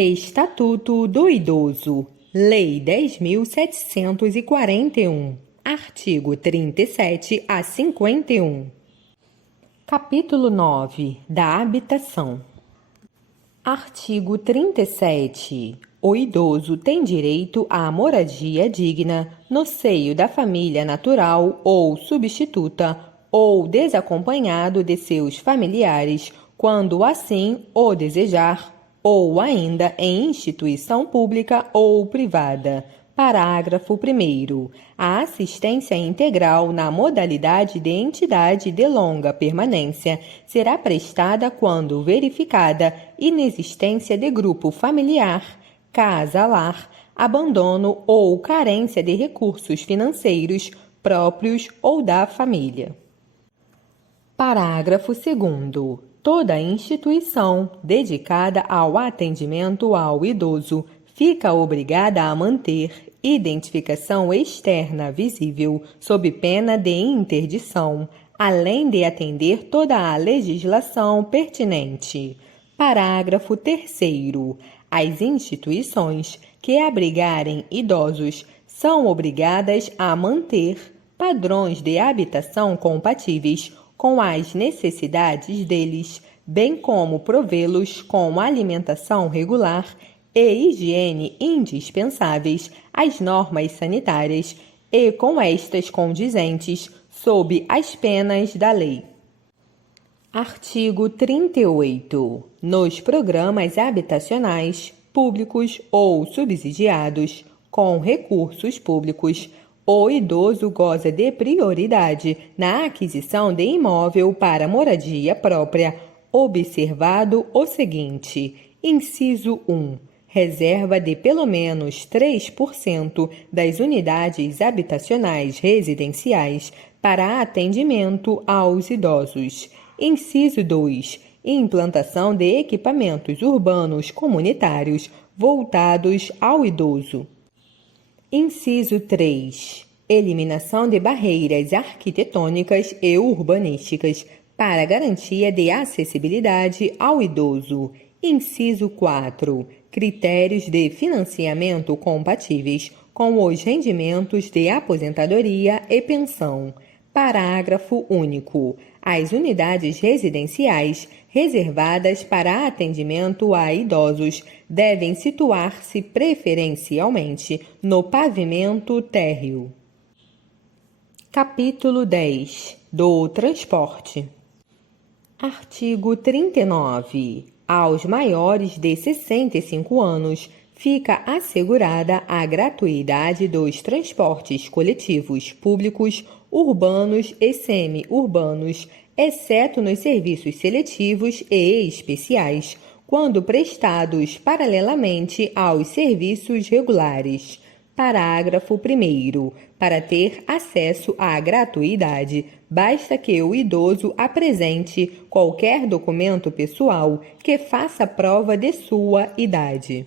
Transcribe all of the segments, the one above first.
Estatuto do Idoso, Lei 10.741, artigo 37 a 51. Capítulo 9 da Habitação. Artigo 37. O idoso tem direito à moradia digna no seio da família natural ou substituta ou desacompanhado de seus familiares, quando assim o desejar, ou ainda em instituição pública ou privada. Parágrafo 1º. A assistência integral na modalidade de entidade de longa permanência será prestada quando verificada inexistência de grupo familiar, casa-lar, abandono ou carência de recursos financeiros próprios ou da família. Parágrafo 2º. Toda instituição dedicada ao atendimento ao idoso fica obrigada a manter identificação externa visível, sob pena de interdição, além de atender toda a legislação pertinente. Parágrafo 3º. As instituições que abrigarem idosos são obrigadas a manter padrões de habitação compatíveis com as necessidades deles, bem como provê-los com alimentação regular e higiene indispensáveis às normas sanitárias e com estas condizentes sob as penas da lei. Artigo 38. Nos programas habitacionais, públicos ou subsidiados, com recursos públicos, o idoso goza de prioridade na aquisição de imóvel para moradia própria, observado o seguinte: inciso 1. Reserva de pelo menos 3% das unidades habitacionais residenciais para atendimento aos idosos. Inciso 2. Implantação de equipamentos urbanos comunitários voltados ao idoso. Inciso 3. Eliminação de barreiras arquitetônicas e urbanísticas para garantia de acessibilidade ao idoso. Inciso 4. Critérios de financiamento compatíveis com os rendimentos de aposentadoria e pensão. Parágrafo único. As unidades residenciais reservadas para atendimento a idosos devem situar-se preferencialmente no pavimento térreo. Capítulo 10 do Transporte. Artigo 39. Aos maiores de 65 anos fica assegurada a gratuidade dos transportes coletivos públicos, urbanos e semi-urbanos, exceto nos serviços seletivos e especiais, quando prestados paralelamente aos serviços regulares. Parágrafo 1º. Para ter acesso à gratuidade, basta que o idoso apresente qualquer documento pessoal que faça prova de sua idade.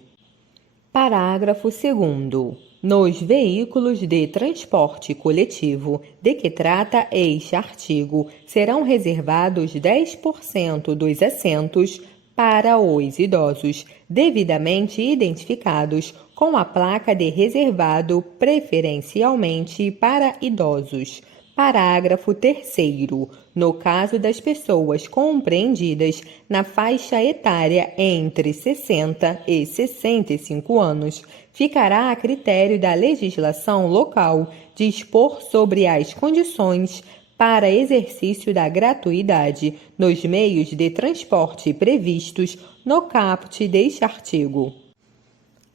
Parágrafo 2º. Nos veículos de transporte coletivo de que trata este artigo, serão reservados 10% dos assentos para os idosos, devidamente identificados com a placa de reservado preferencialmente para idosos. Parágrafo 3º. No caso das pessoas compreendidas na faixa etária entre 60 e 65 anos, ficará a critério da legislação local dispor sobre as condições para exercício da gratuidade nos meios de transporte previstos no caput deste artigo.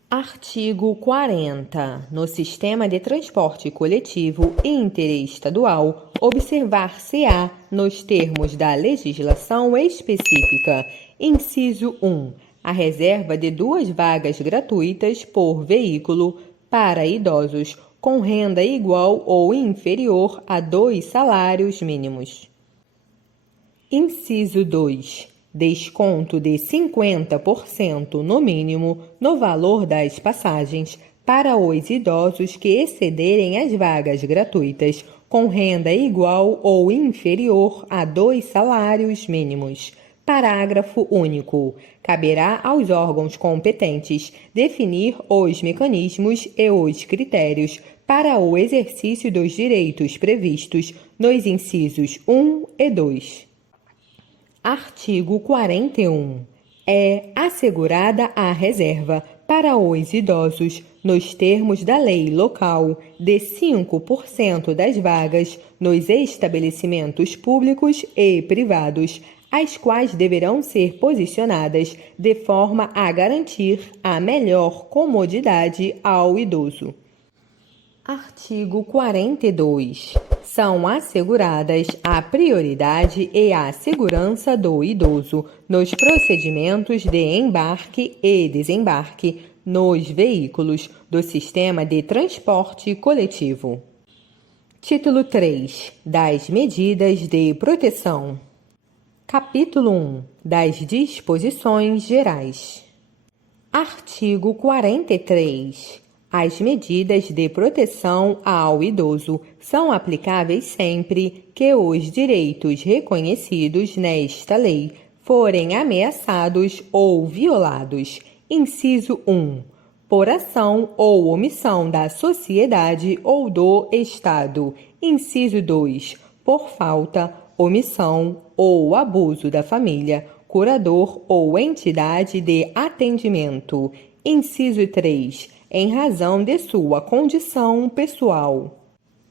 Artigo 40. No sistema de transporte coletivo interestadual, observar-se-á, nos termos da legislação específica, inciso 1, a reserva de 2 vagas gratuitas por veículo para idosos com renda igual ou inferior a 2 salários mínimos. Inciso 2. Desconto de 50% no mínimo no valor das passagens para os idosos que excederem as vagas gratuitas com renda igual ou inferior a 2 salários mínimos. Parágrafo único. Caberá aos órgãos competentes definir os mecanismos e os critérios para o exercício dos direitos previstos nos incisos 1 e 2. Artigo 41. É assegurada a reserva para os idosos, nos termos da lei local, de 5% das vagas nos estabelecimentos públicos e privados, as quais deverão ser posicionadas de forma a garantir a melhor comodidade ao idoso. Artigo 42. São asseguradas a prioridade e a segurança do idoso nos procedimentos de embarque e desembarque nos veículos do sistema de transporte coletivo. Título 3. Das medidas de proteção. Capítulo 1. Das disposições gerais. Artigo 43. As medidas de proteção ao idoso são aplicáveis sempre que os direitos reconhecidos nesta lei forem ameaçados ou violados. Inciso 1. Por ação ou omissão da sociedade ou do Estado. Inciso 2. Por falta, omissão ou abuso da família, curador ou entidade de atendimento. Inciso 3. Em razão de sua condição pessoal.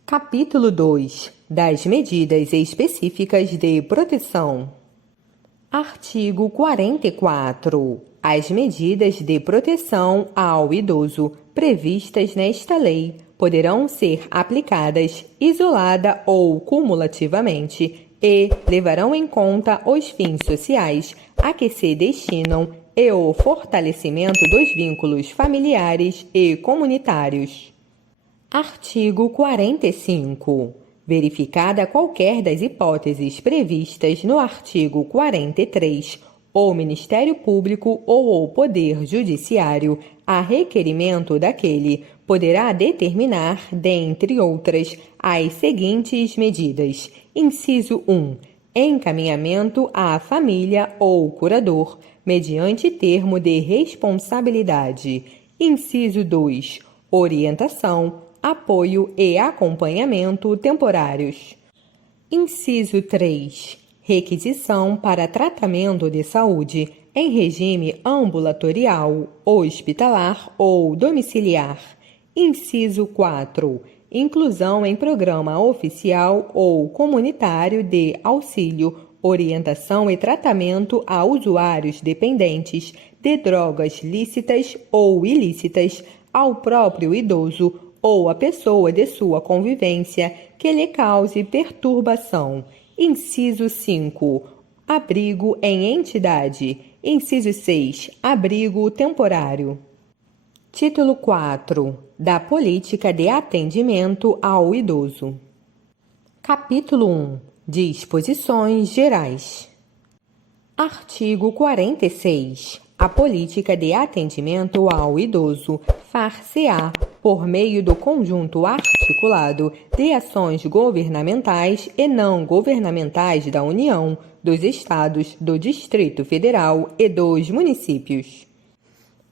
Capítulo 2. Das medidas específicas de proteção. Artigo 44. As medidas de proteção ao idoso previstas nesta lei poderão ser aplicadas isolada ou cumulativamente e levarão em conta os fins sociais a que se destinam e o fortalecimento dos vínculos familiares e comunitários. Artigo 45. Verificada qualquer das hipóteses previstas no artigo 43, o Ministério Público ou o Poder Judiciário, a requerimento daquele, poderá determinar, dentre outras, as seguintes medidas. Inciso 1. Encaminhamento à família ou curador, mediante termo de responsabilidade. Inciso 2. Orientação, apoio e acompanhamento temporários. Inciso 3. Requisição para tratamento de saúde em regime ambulatorial, hospitalar ou domiciliar. Inciso 4. Inclusão em programa oficial ou comunitário de auxílio, orientação e tratamento a usuários dependentes de drogas lícitas ou ilícitas, ao próprio idoso ou à pessoa de sua convivência que lhe cause perturbação. Inciso 5. Abrigo em entidade. Inciso 6. Abrigo temporário. Título 4. Da política de atendimento ao idoso. Capítulo 1. Disposições gerais. Artigo 46. A política de atendimento ao idoso far-se-á por meio do conjunto articulado de ações governamentais e não governamentais da União, dos Estados, do Distrito Federal e dos municípios.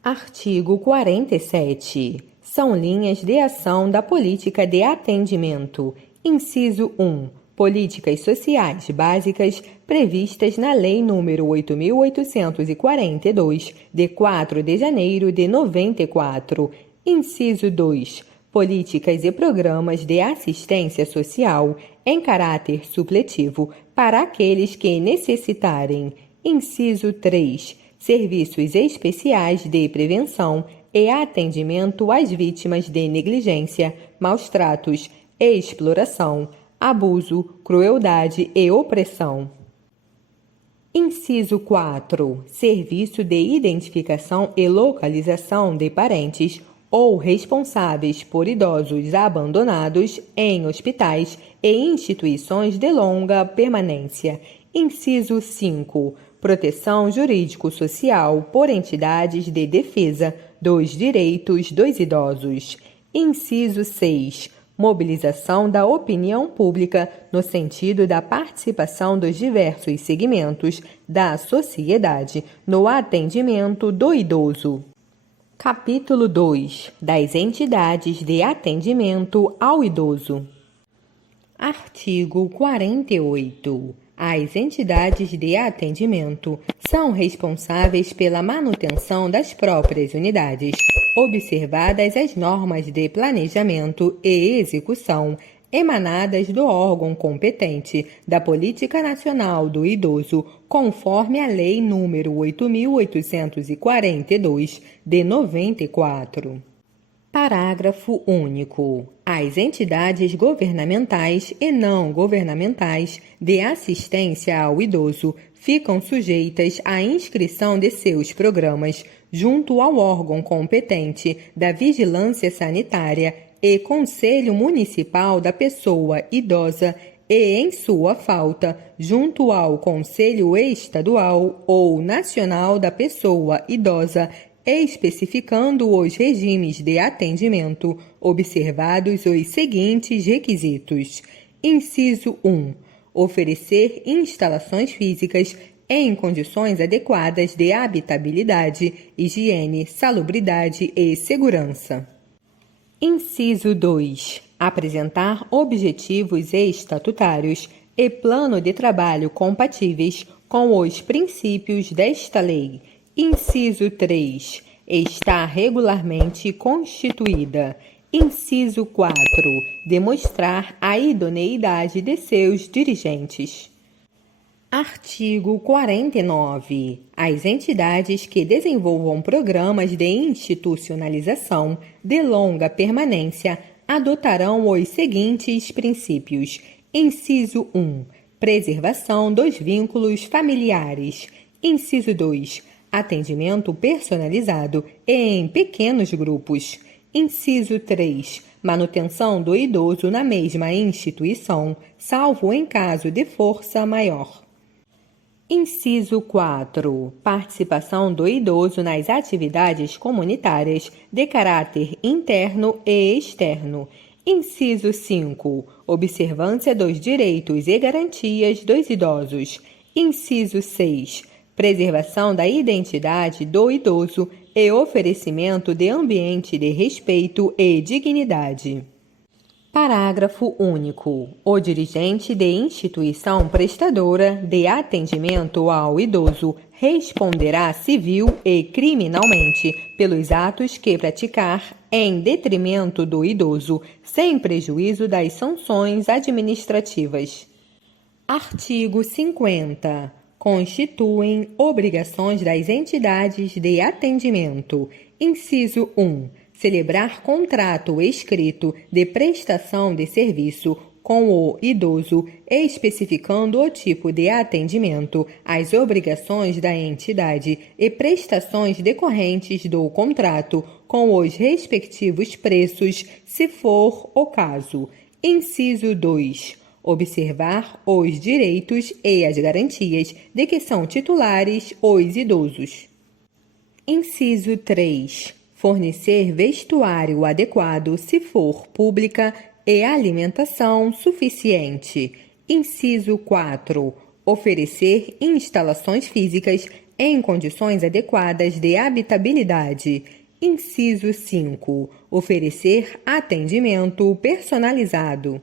Artigo 47. São linhas de ação da política de atendimento. Inciso 1. Políticas sociais básicas previstas na Lei nº 8.842, de 4 de janeiro de 94. Inciso 2. Políticas e programas de assistência social em caráter supletivo para aqueles que necessitarem. Inciso 3. Serviços especiais de prevenção e atendimento às vítimas de negligência, maus-tratos, exploração, abuso, crueldade e opressão. Inciso 4. Serviço de identificação e localização de parentes ou responsáveis por idosos abandonados em hospitais e instituições de longa permanência. Inciso 5. Proteção jurídico-social por entidades de defesa dos direitos dos idosos. Inciso 6. mobilização da opinião pública no sentido da participação dos diversos segmentos da sociedade no atendimento do idoso. Capítulo 2 das entidades de atendimento ao idoso. Artigo 48. As entidades de atendimento são responsáveis pela manutenção das próprias unidades, observadas as normas de planejamento e execução emanadas do órgão competente da Política Nacional do Idoso, conforme a Lei nº 8.842, de 94. Parágrafo único. As entidades governamentais e não governamentais de assistência ao idoso ficam sujeitas à inscrição de seus programas junto ao órgão competente da Vigilância Sanitária e Conselho Municipal da Pessoa Idosa e, em sua falta, junto ao Conselho Estadual ou Nacional da Pessoa Idosa, especificando os regimes de atendimento, observados os seguintes requisitos. Inciso 1. Oferecer instalações físicas em condições adequadas de habitabilidade, higiene, salubridade e segurança. Inciso 2. Apresentar objetivos estatutários e plano de trabalho compatíveis com os princípios desta lei. Inciso 3. Está regularmente constituída. Inciso 4. Demonstrar a idoneidade de seus dirigentes. Artigo 49. As entidades que desenvolvam programas de institucionalização de longa permanência adotarão os seguintes princípios. Inciso 1. Preservação dos vínculos familiares. Inciso 2. Atendimento personalizado e em pequenos grupos. Inciso 3. Manutenção do idoso na mesma instituição, salvo em caso de força maior. Inciso 4. Participação do idoso nas atividades comunitárias de caráter interno e externo. Inciso 5. Observância dos direitos e garantias dos idosos. Inciso 6. Preservação da identidade do idoso e oferecimento de ambiente de respeito e dignidade. Parágrafo único. O dirigente de instituição prestadora de atendimento ao idoso responderá civil e criminalmente pelos atos que praticar em detrimento do idoso, sem prejuízo das sanções administrativas. Artigo 50. Constituem obrigações das entidades de atendimento. Inciso 1. Celebrar contrato escrito de prestação de serviço com o idoso, especificando o tipo de atendimento, as obrigações da entidade e prestações decorrentes do contrato, com os respectivos preços, se for o caso. Inciso 2. Observar os direitos e as garantias de que são titulares os idosos. Inciso 3. Fornecer vestuário adequado se for pública e alimentação suficiente. Inciso 4. Oferecer instalações físicas em condições adequadas de habitabilidade. Inciso 5. Oferecer atendimento personalizado.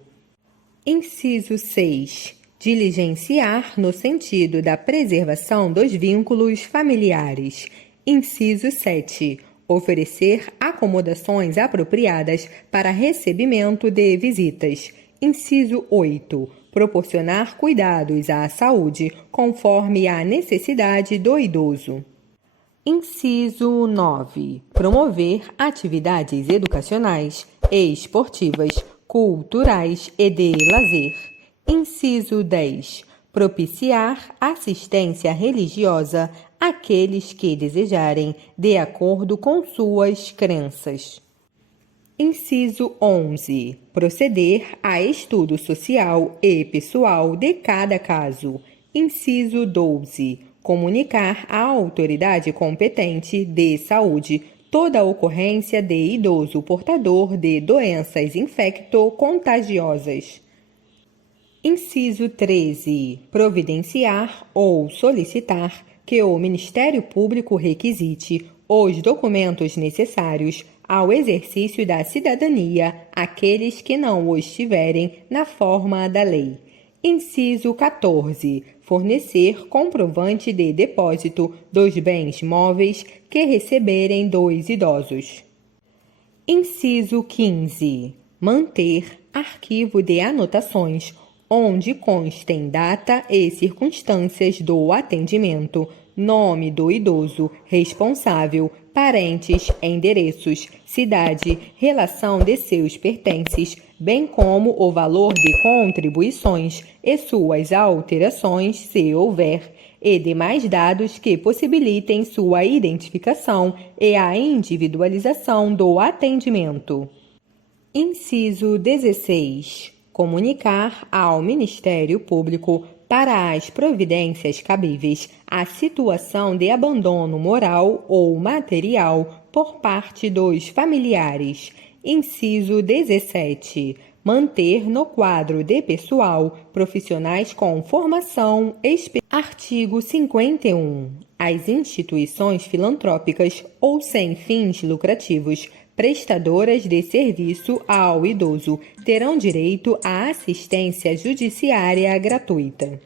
Inciso 6. Diligenciar no sentido da preservação dos vínculos familiares. Inciso 7. Oferecer acomodações apropriadas para recebimento de visitas. Inciso 8. Proporcionar cuidados à saúde conforme a necessidade do idoso. Inciso 9. Promover atividades educacionais e esportivas, culturais e de lazer. Inciso 10. Propiciar assistência religiosa àqueles que desejarem, de acordo com suas crenças. Inciso 11. Proceder a estudo social e pessoal de cada caso. Inciso 12. Comunicar à autoridade competente de saúde toda ocorrência de idoso portador de doenças infecto-contagiosas. Inciso 13. Providenciar ou solicitar que o Ministério Público requisite os documentos necessários ao exercício da cidadania àqueles que não os tiverem na forma da lei. Inciso 14. Fornecer comprovante de depósito dos bens móveis que receberem dos idosos. Inciso 15. Manter arquivo de anotações onde constem data e circunstâncias do atendimento, nome do idoso responsável, parentes, endereços, cidade, relação de seus pertences, bem como o valor de contribuições e suas alterações, se houver, e demais dados que possibilitem sua identificação e a individualização do atendimento. Inciso 16. Comunicar ao Ministério Público, para as providências cabíveis, a situação de abandono moral ou material por parte dos familiares. Inciso 17. Manter no quadro de pessoal profissionais com formação específica. Artigo 51. As instituições filantrópicas ou sem fins lucrativos prestadoras de serviço ao idoso terão direito à assistência judiciária gratuita.